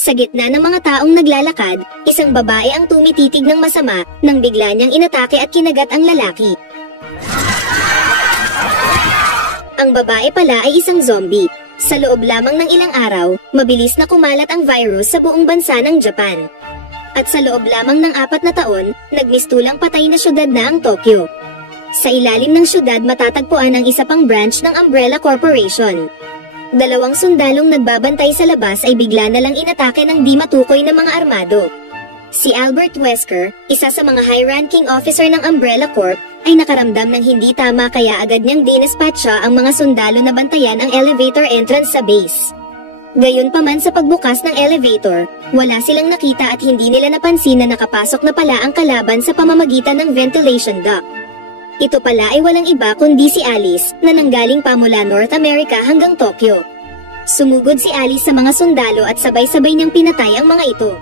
Sa gitna ng mga taong naglalakad, isang babae ang tumititig ng masama nang bigla niyang inatake at kinagat ang lalaki. Ang babae pala ay isang zombie. Sa loob lamang ng ilang araw, mabilis na kumalat ang virus sa buong bansa ng Japan. At sa loob lamang ng 4 na taon, nagmistulang patay na syudad na ang Tokyo. Sa ilalim ng syudad matatagpuan ang isa pang branch ng Umbrella Corporation. 2 sundalong nagbabantay sa labas ay bigla na lang inatake ng di matukoy na mga armado. Si Albert Wesker, isa sa mga high-ranking officer ng Umbrella Corp, ay nakaramdam ng hindi tama kaya agad niyang dinispatcha ang mga sundalo na bantayan ang elevator entrance sa base. Gayunpaman sa pagbukas ng elevator, wala silang nakita at hindi nila napansin na nakapasok na pala ang kalaban sa pamamagitan ng ventilation duct. Ito pala ay walang iba kundi si Alice na nanggaling pa mula North America hanggang Tokyo. Sumugod si Alice sa mga sundalo at sabay-sabay niyang pinatay ang mga ito.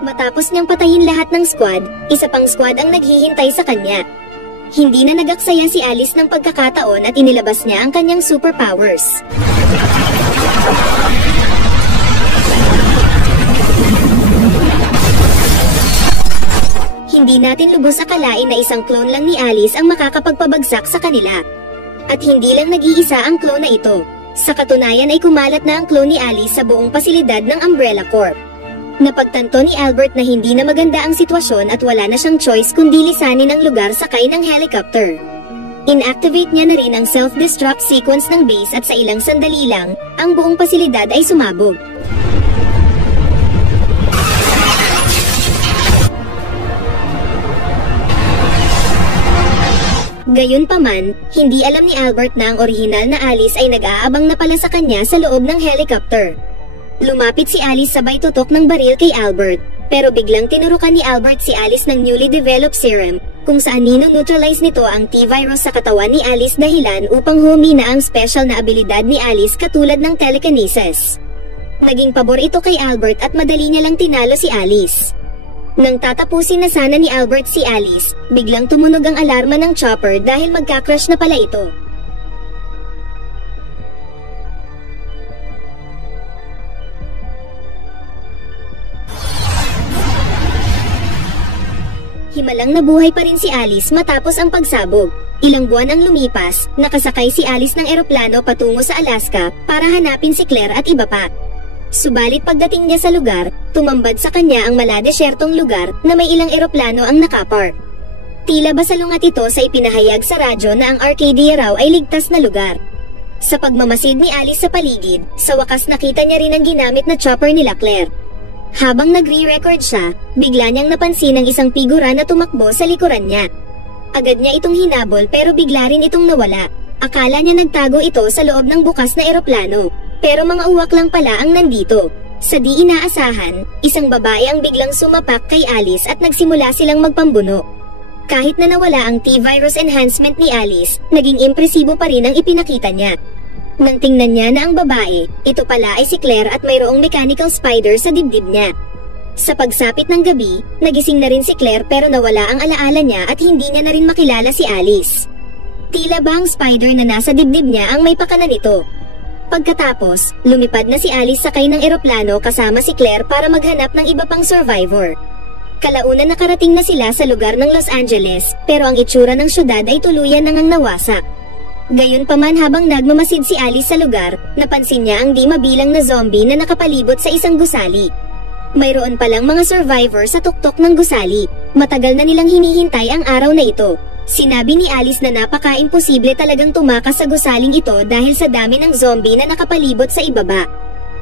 Matapos niyang patayin lahat ng squad, isa pang squad ang naghihintay sa kanya. Hindi na nagaksaya si Alice ng pagkakataon at inilabas niya ang kanyang superpowers. Hindi natin lubos akalain na isang clone lang ni Alice ang makakapagpabagsak sa kanila. At hindi lang nag-iisa ang clone na ito. Sa katunayan ay kumalat na ang clone ni Alice sa buong pasilidad ng Umbrella Corp. Napagtanto ni Albert na hindi na maganda ang sitwasyon at wala na siyang choice kundi lisanin ang lugar sakay ng helicopter. Inactivate niya na rin ang self-destruct sequence ng base at sa ilang sandali lang, ang buong pasilidad ay sumabog. Gayunpaman, hindi alam ni Albert na ang orihinal na Alice ay nag-aabang na pala sa kanya sa loob ng helicopter. Lumapit si Alice sabay tutok ng baril kay Albert, pero biglang tinurukan ni Albert si Alice ng newly developed serum, kung saan nino-neutralize nito ang T-virus sa katawan ni Alice dahilan upang humina ang special na abilidad ni Alice katulad ng telekinesis. Naging pabor ito kay Albert at madali niya lang tinalo si Alice. Nang tatapusin na sana ni Albert si Alice, biglang tumunog ang alarma ng chopper dahil magka-crash na pala ito. Himalang nabuhay pa rin si Alice matapos ang pagsabog. Ilang buwan ang lumipas, nakasakay si Alice ng eroplano patungo sa Alaska para hanapin si Claire at iba pa. Subalit pagdating niya sa lugar, tumambad sa kanya ang maladesyertong lugar na may ilang eroplano ang nakapark. Tila ba salungat ito sa ipinahayag sa radyo na ang Arcadia raw ay ligtas na lugar. Sa pagmamasid ni Alice sa paligid, sa wakas nakita niya rin ang ginamit na chopper nila Claire. Habang nagre-record siya, bigla niyang napansin ang isang figura na tumakbo sa likuran niya. Agad niya itong hinabol pero bigla rin itong nawala. Akala niya nagtago ito sa loob ng bukas na eroplano. Pero mga uwak lang pala ang nandito. Sa di inaasahan, isang babae ang biglang sumapak kay Alice at nagsimula silang magpambuno. Kahit na nawala ang T-virus enhancement ni Alice, naging impresibo pa rin ang ipinakita niya. Nang tingnan niya na ang babae, ito pala ay si Claire at mayroong mechanical spider sa dibdib niya. Sa pagsapit ng gabi, nagising na rin si Claire pero nawala ang alaala niya at hindi niya na rin makilala si Alice. Tila ba ang spider na nasa dibdib niya ang may pakana nito? Pagkatapos, lumipad na si Alice sakay ng eroplano kasama si Claire para maghanap ng iba pang survivor. Kalaunan nakarating na sila sa lugar ng Los Angeles pero ang itsura ng syudad ay tuluyan nang nawasak. Gayunpaman habang nagmamasid si Alice sa lugar, napansin niya ang di mabilang na zombie na nakapalibot sa isang gusali. Mayroon palang mga survivor sa tuktok ng gusali. Matagal na nilang hinihintay ang araw na ito. Sinabi ni Alice na napaka-imposible talagang tumakas sa gusaling ito dahil sa dami ng zombie na nakapalibot sa ibaba.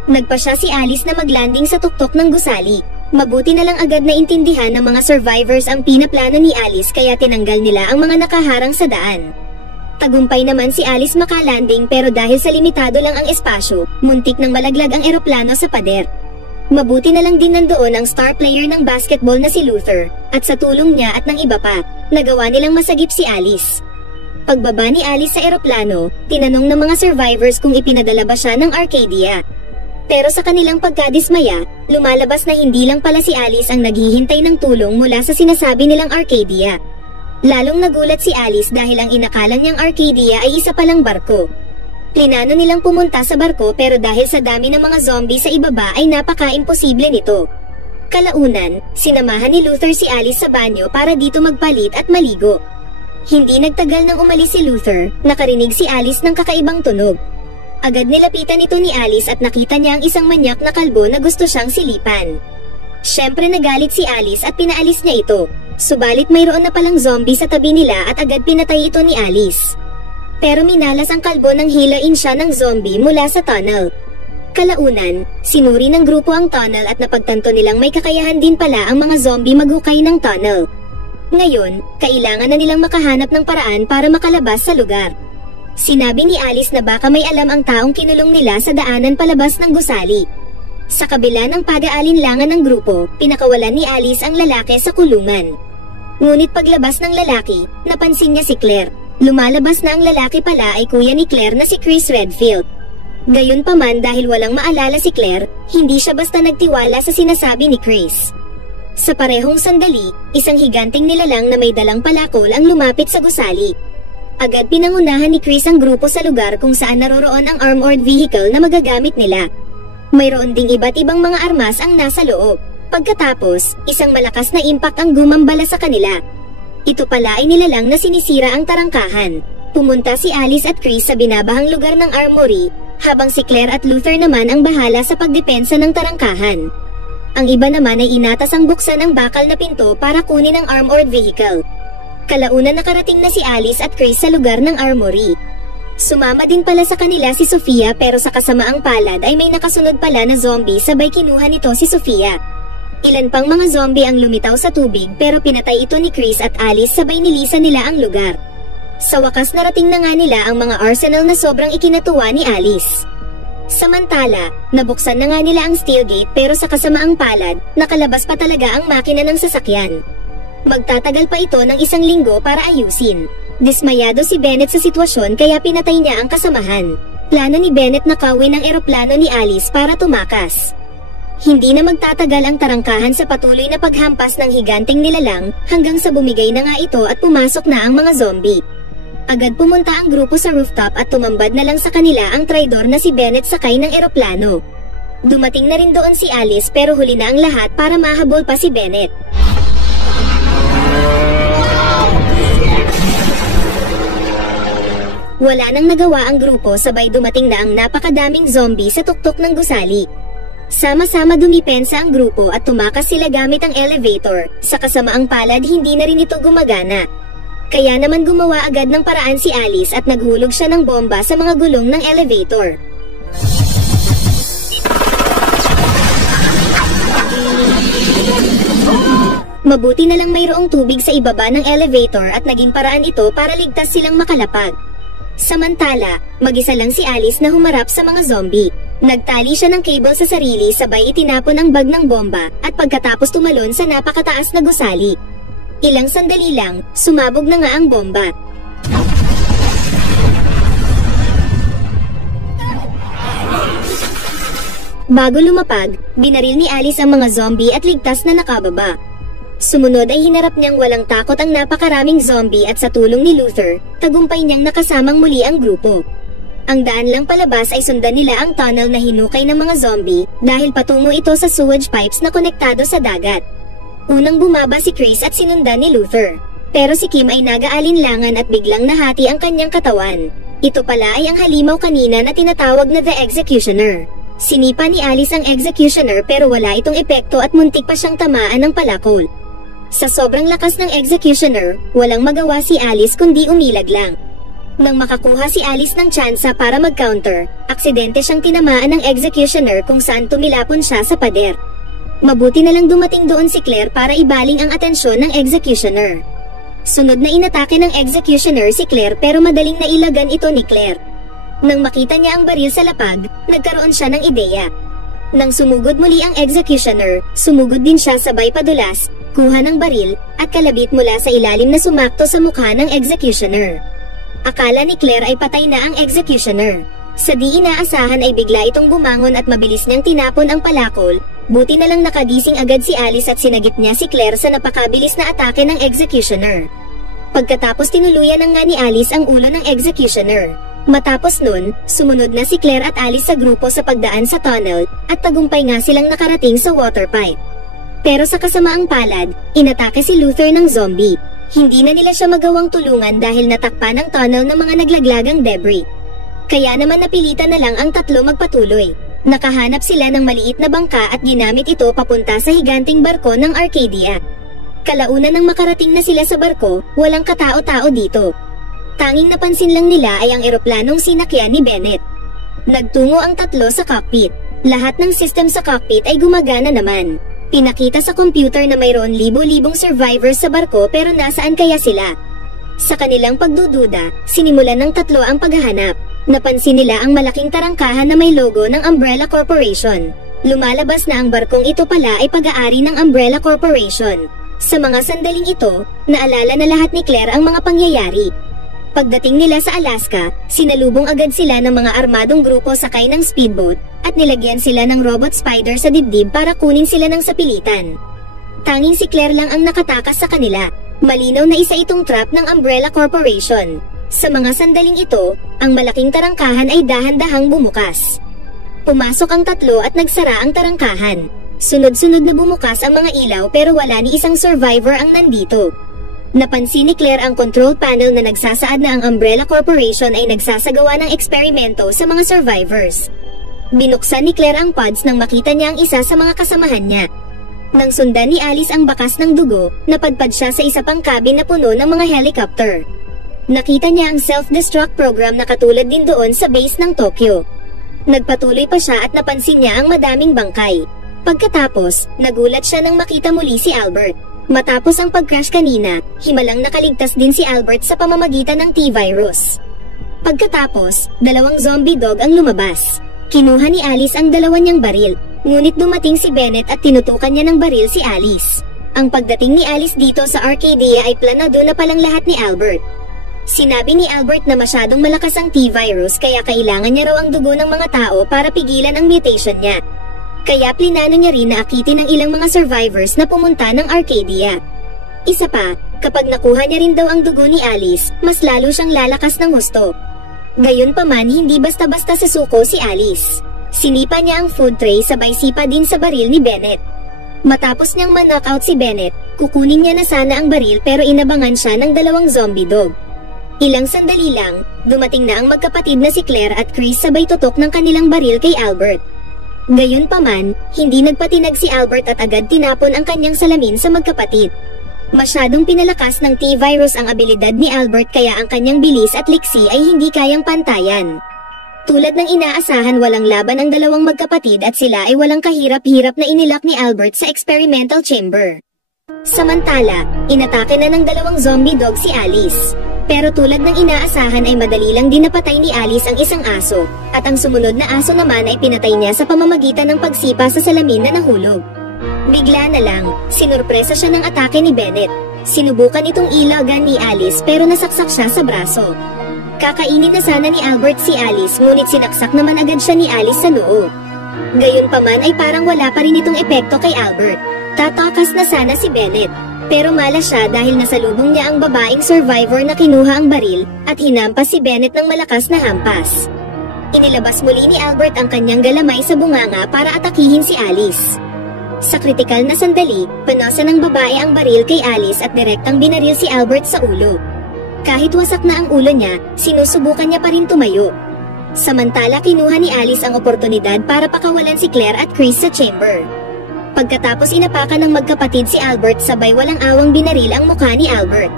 Nagpa siya si Alice na maglanding sa tuktok ng gusali. Mabuti na lang agad na intindihan ng mga survivors ang pinaplano ni Alice kaya tinanggal nila ang mga nakaharang sa daan. Tagumpay naman si Alice makalanding pero dahil sa limitado lang ang espasyo, muntik nang malaglag ang eroplano sa pader. Mabuti na lang din nandoon ang star player ng basketball na si Luther, at sa tulong niya at ng iba pa, nagawa nilang masagip si Alice. Pagbaba ni Alice sa eroplano, tinanong ng mga survivors kung ipinadala ba siya ng Arcadia. Pero sa kanilang pagkadismaya, lumalabas na hindi lang pala si Alice ang naghihintay ng tulong mula sa sinasabi nilang Arcadia. Lalong nagulat si Alice dahil ang inakalang niyang Arcadia ay isa palang barko. Plinano nilang pumunta sa barko pero dahil sa dami ng mga zombie sa ibaba ay napaka-imposible nito. Kalaunan, sinamahan ni Luther si Alice sa banyo para dito magpalit at maligo. Hindi nagtagal nang umalis si Luther, nakarinig si Alice ng kakaibang tunog. Agad nilapitan ito ni Alice at nakita niya ang isang manyak na kalbo na gusto siyang silipan. Siyempre nagalit si Alice at pinaalis niya ito. Subalit mayroon na palang zombie sa tabi nila at agad pinatay ito ni Alice. Pero minalas ang kalbo nang hilain siya ng zombie mula sa tunnel. Kalaunan, sinuri ng grupo ang tunnel at napagtanto nilang may kakayahan din pala ang mga zombie maghukay ng tunnel. Ngayon, kailangan na nilang makahanap ng paraan para makalabas sa lugar. Sinabi ni Alice na baka may alam ang taong kinulong nila sa daanan palabas ng gusali. Sa kabila ng pag-aalinlangan ng grupo, pinakawalan ni Alice ang lalaki sa kulungan. Ngunit paglabas ng lalaki, napansin niya si Claire. Lumalabas na ang lalaki pala ay kuya ni Claire na si Chris Redfield. Gayunpaman dahil walang maalala si Claire, hindi siya basta nagtiwala sa sinasabi ni Chris. Sa parehong sandali, isang higanting nilalang na may dalang palakol ang lumapit sa gusali. Agad pinangunahan ni Chris ang grupo sa lugar kung saan naroroon ang armored vehicle na magagamit nila. Mayroon ding iba't ibang mga armas ang nasa loob. Pagkatapos, isang malakas na impact ang gumambala sa kanila. Ito pala ay nilalang na sinisira ang tarangkahan. Pumunta si Alice at Chris sa binabahang lugar ng armory, habang si Claire at Luther naman ang bahala sa pagdepensa ng tarangkahan. Ang iba naman ay inatas ang buksan ang bakal na pinto para kunin ang armored vehicle. Kalaunan nakarating na si Alice at Chris sa lugar ng armory. Sumama din pala sa kanila si Sofia pero sa kasamaang palad ay may nakasunod pala na zombie sabay kinuha nito si Sofia. Ilan pang mga zombie ang lumitaw sa tubig pero pinatay ito ni Chris at Alice sabay nilisan nila ang lugar. Sa wakas narating na nga nila ang mga arsenal na sobrang ikinatuwa ni Alice. Samantala, nabuksan na nga nila ang steel gate pero sa kasamaang palad, nakalabas pa talaga ang makina ng sasakyan. Magtatagal pa ito ng 1 linggo para ayusin. Dismayado si Bennett sa sitwasyon kaya pinatay niya ang kasamahan. Plano ni Bennett na kawin ang eroplano ni Alice para tumakas. Hindi na magtatagal ang tarangkahan sa patuloy na paghampas ng higanting nilalang hanggang sa bumigay na nga ito at pumasok na ang mga zombie. Agad pumunta ang grupo sa rooftop at tumambad na lang sa kanila ang traidor na si Bennett sakay ng eroplano. Dumating na rin doon si Alice pero huli na ang lahat para mahabol pa si Bennett. Wala nang nagawa ang grupo sabay dumating na ang napakadaming zombie sa tuktok ng gusali. Sama-sama dumipensa ang grupo at tumakas sila gamit ang elevator. Sa kasamaang palad hindi na rin ito gumagana. Kaya naman gumawa agad ng paraan si Alice at naghulog siya ng bomba sa mga gulong ng elevator. Mabuti na lang mayroong tubig sa ibaba ng elevator at naging paraan ito para ligtas silang makalapag. Samantala, mag-isa lang si Alice na humarap sa mga zombie. Nagtali siya ng cable sa sarili sabay itinapon ang bag ng bomba at pagkatapos tumalon sa napakataas na gusali. Ilang sandali lang, sumabog na nga ang bomba. Bago lumapag, binaril ni Alice ang mga zombie at ligtas na nakababa. Sumunod ay hinarap niyang walang takot ang napakaraming zombie at sa tulong ni Luther, tagumpay niyang nakasamang muli ang grupo. Ang daan lang palabas ay sundan nila ang tunnel na hinukay ng mga zombie dahil patungo ito sa sewage pipes na konektado sa dagat. Unang bumaba si Chris at sinundan ni Luther. Pero si Kim ay nag-aalinlangan at biglang nahati ang kanyang katawan. Ito pala ay ang halimaw kanina na tinatawag na The Executioner. Sinipa ni Alice ang Executioner pero wala itong epekto at muntik pa siyang tamaan ng palakol. Sa sobrang lakas ng Executioner, walang magawa si Alice kundi umilag lang. Nang makakuha si Alice ng tsansa para mag-counter, aksidente siyang tinamaan ng Executioner kung saan tumilapon siya sa pader. Mabuti na lang dumating doon si Claire para ibaling ang atensyon ng Executioner. Sunod na inatake ng Executioner si Claire pero madaling nailagan ito ni Claire. Nang makita niya ang baril sa lapag, nagkaroon siya ng ideya. Nang sumugod muli ang Executioner, sumugod din siya sabay padulas, kuha ng baril, at kalabit mula sa ilalim na sumakto sa mukha ng executioner. Akala ni Claire ay patay na ang executioner. Sa di inaasahan ay bigla itong bumangon at mabilis niyang tinapon ang palakol. Buti na lang nakagising agad si Alice at sinagip niya si Claire sa napakabilis na atake ng executioner. Pagkatapos tinuluyan ng nga ni Alice ang ulo ng executioner. Matapos nun, sumunod na si Claire at Alice sa grupo sa pagdaan sa tunnel, at tagumpay nga silang nakarating sa water pipe. Pero sa kasamaang palad, inatake si Luther ng zombie. Hindi na nila siya magawang tulungan dahil natakpan ang tunnel ng mga naglaglagang debris. Kaya naman napilitan na lang ang tatlo magpatuloy. Nakahanap sila ng maliit na bangka at ginamit ito papunta sa higanting barko ng Arcadia. Kalaunan nang makarating na sila sa barko, walang katao-tao dito. Tanging napansin lang nila ay ang eroplanong sinakyan ni Bennett. Nagtungo ang tatlo sa cockpit. Lahat ng system sa cockpit ay gumagana naman. Pinakita sa computer na mayroon libo-libong survivors sa barko pero nasaan kaya sila? Sa kanilang pagdududa, sinimulan ng tatlo ang paghahanap. Napansin nila ang malaking tarangkahan na may logo ng Umbrella Corporation. Lumalabas na ang barkong ito pala ay pag-aari ng Umbrella Corporation. Sa mga sandaling ito, naalala na lahat ni Claire ang mga pangyayari. Pagdating nila sa Alaska, sinalubong agad sila ng mga armadong grupo sakay ng speedboat, at nilagyan sila ng robot spider sa dibdib para kunin sila ng sapilitan. Tanging si Claire lang ang nakatakas sa kanila. Malinaw na isa itong trap ng Umbrella Corporation. Sa mga sandaling ito, ang malaking tarangkahan ay dahan-dahang bumukas. Pumasok ang tatlo at nagsara ang tarangkahan. Sunod-sunod na bumukas ang mga ilaw pero wala ni isang survivor ang nandito. Napansin ni Claire ang control panel na nagsasaad na ang Umbrella Corporation ay nagsasagawa ng eksperimento sa mga survivors. Binuksan ni Claire ang pods nang makita niya ang isa sa mga kasamahan niya. Nang sundan ni Alice ang bakas ng dugo, napadpad siya sa isa pang cabin na puno ng mga helicopter. Nakita niya ang self-destruct program na katulad din doon sa base ng Tokyo. Nagpatuloy pa siya at napansin niya ang madaming bangkay. Pagkatapos, nagulat siya nang makita muli si Albert. Matapos ang pag-crash kanina, himalang nakaligtas din si Albert sa pamamagitan ng T-virus. Pagkatapos, dalawang zombie dog ang lumabas. Kinuha ni Alice ang dalawa niyang baril, ngunit dumating si Bennett at tinutukan niya ng baril si Alice. Ang pagdating ni Alice dito sa Arcadia ay planado na palang lahat ni Albert. Sinabi ni Albert na masyadong malakas ang T-virus kaya kailangan niya raw ang dugo ng mga tao para pigilan ang mutation niya. Kaya plinano niya rin na akitin ang ilang mga survivors na pumunta ng Arcadia. Isa pa, kapag nakuha niya rin daw ang dugo ni Alice, mas lalo siyang lalakas ng husto. Gayunpaman hindi basta-basta sasuko si Alice. Sinipa niya ang food tray sabay sipa din sa baril ni Bennett. Matapos niyang ma-knockout si Bennett, kukunin niya na sana ang baril pero inabangan siya ng dalawang zombie dog. Ilang sandali lang, dumating na ang magkapatid na si Claire at Chris sabay tutok ng kanilang baril kay Albert. Gayunpaman, hindi nagpatinag si Albert at agad tinapon ang kanyang salamin sa magkapatid. Masyadong pinalakas ng T-virus ang abilidad ni Albert kaya ang kanyang bilis at liksi ay hindi kayang pantayan. Tulad ng inaasahan walang laban ang dalawang magkapatid at sila ay walang kahirap-hirap na inilak ni Albert sa experimental chamber. Samantala, inatake na ng dalawang zombie dog si Alice. Pero tulad ng inaasahan ay madali lang din napatay ni Alice ang isang aso, at ang sumunod na aso naman ay pinatay niya sa pamamagitan ng pagsipa sa salamin na nahulog. Bigla na lang, sinurpresa siya ng atake ni Bennett. Sinubukan itong ilagan ni Alice pero nasaksak siya sa braso. Kakainin na sana ni Albert si Alice ngunit sinaksak naman agad siya ni Alice sa noo. Gayunpaman ay parang wala pa rin itong epekto kay Albert. Tatakas na sana si Bennett. Pero malas siya dahil nasalubong niya ang babaeng survivor na kinuha ang baril at hinampas si Bennett ng malakas na hampas. Inilabas muli ni Albert ang kanyang galamay sa bunganga para atakihin si Alice. Sa kritikal na sandali, panosa ng babae ang baril kay Alice at direktang binaril si Albert sa ulo. Kahit wasak na ang ulo niya, sinusubukan niya pa rin tumayo. Samantala kinuha ni Alice ang oportunidad para pakawalan si Claire at Chris sa chamber. Pagkatapos inapakan ng magkapatid si Albert sabay walang awang binaril ang mukha ni Albert.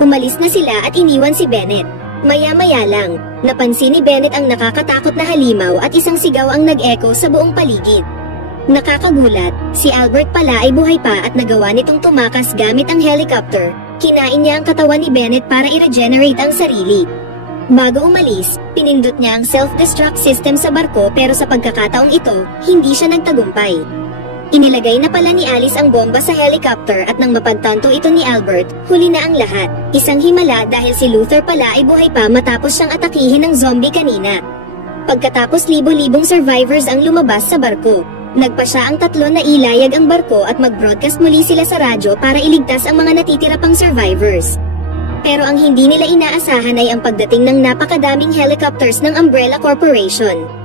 Umalis na sila at iniwan si Bennett. Maya-maya lang, napansin ni Bennett ang nakakatakot na halimaw at isang sigaw ang nag-echo sa buong paligid. Nakakagulat, si Albert pala ay buhay pa at nagawa nitong tumakas gamit ang helicopter. Kinain niya ang katawan ni Bennett para i-regenerate ang sarili. Bago umalis, pinindot niya ang self-destruct system sa barko pero sa pagkakataong ito, hindi siya nagtagumpay. Inilagay na pala ni Alice ang bomba sa helicopter at nang mapagtanto ito ni Albert, huli na ang lahat. Isang himala dahil si Luther pala ay buhay pa matapos siyang atakihin ng zombie kanina. Pagkatapos libo-libong survivors ang lumabas sa barko. Nagpa siya ang tatlo na ilayag ang barko at mag-broadcast muli sila sa radyo para iligtas ang mga natitira pang survivors. Pero ang hindi nila inaasahan ay ang pagdating ng napakadaming helicopters ng Umbrella Corporation.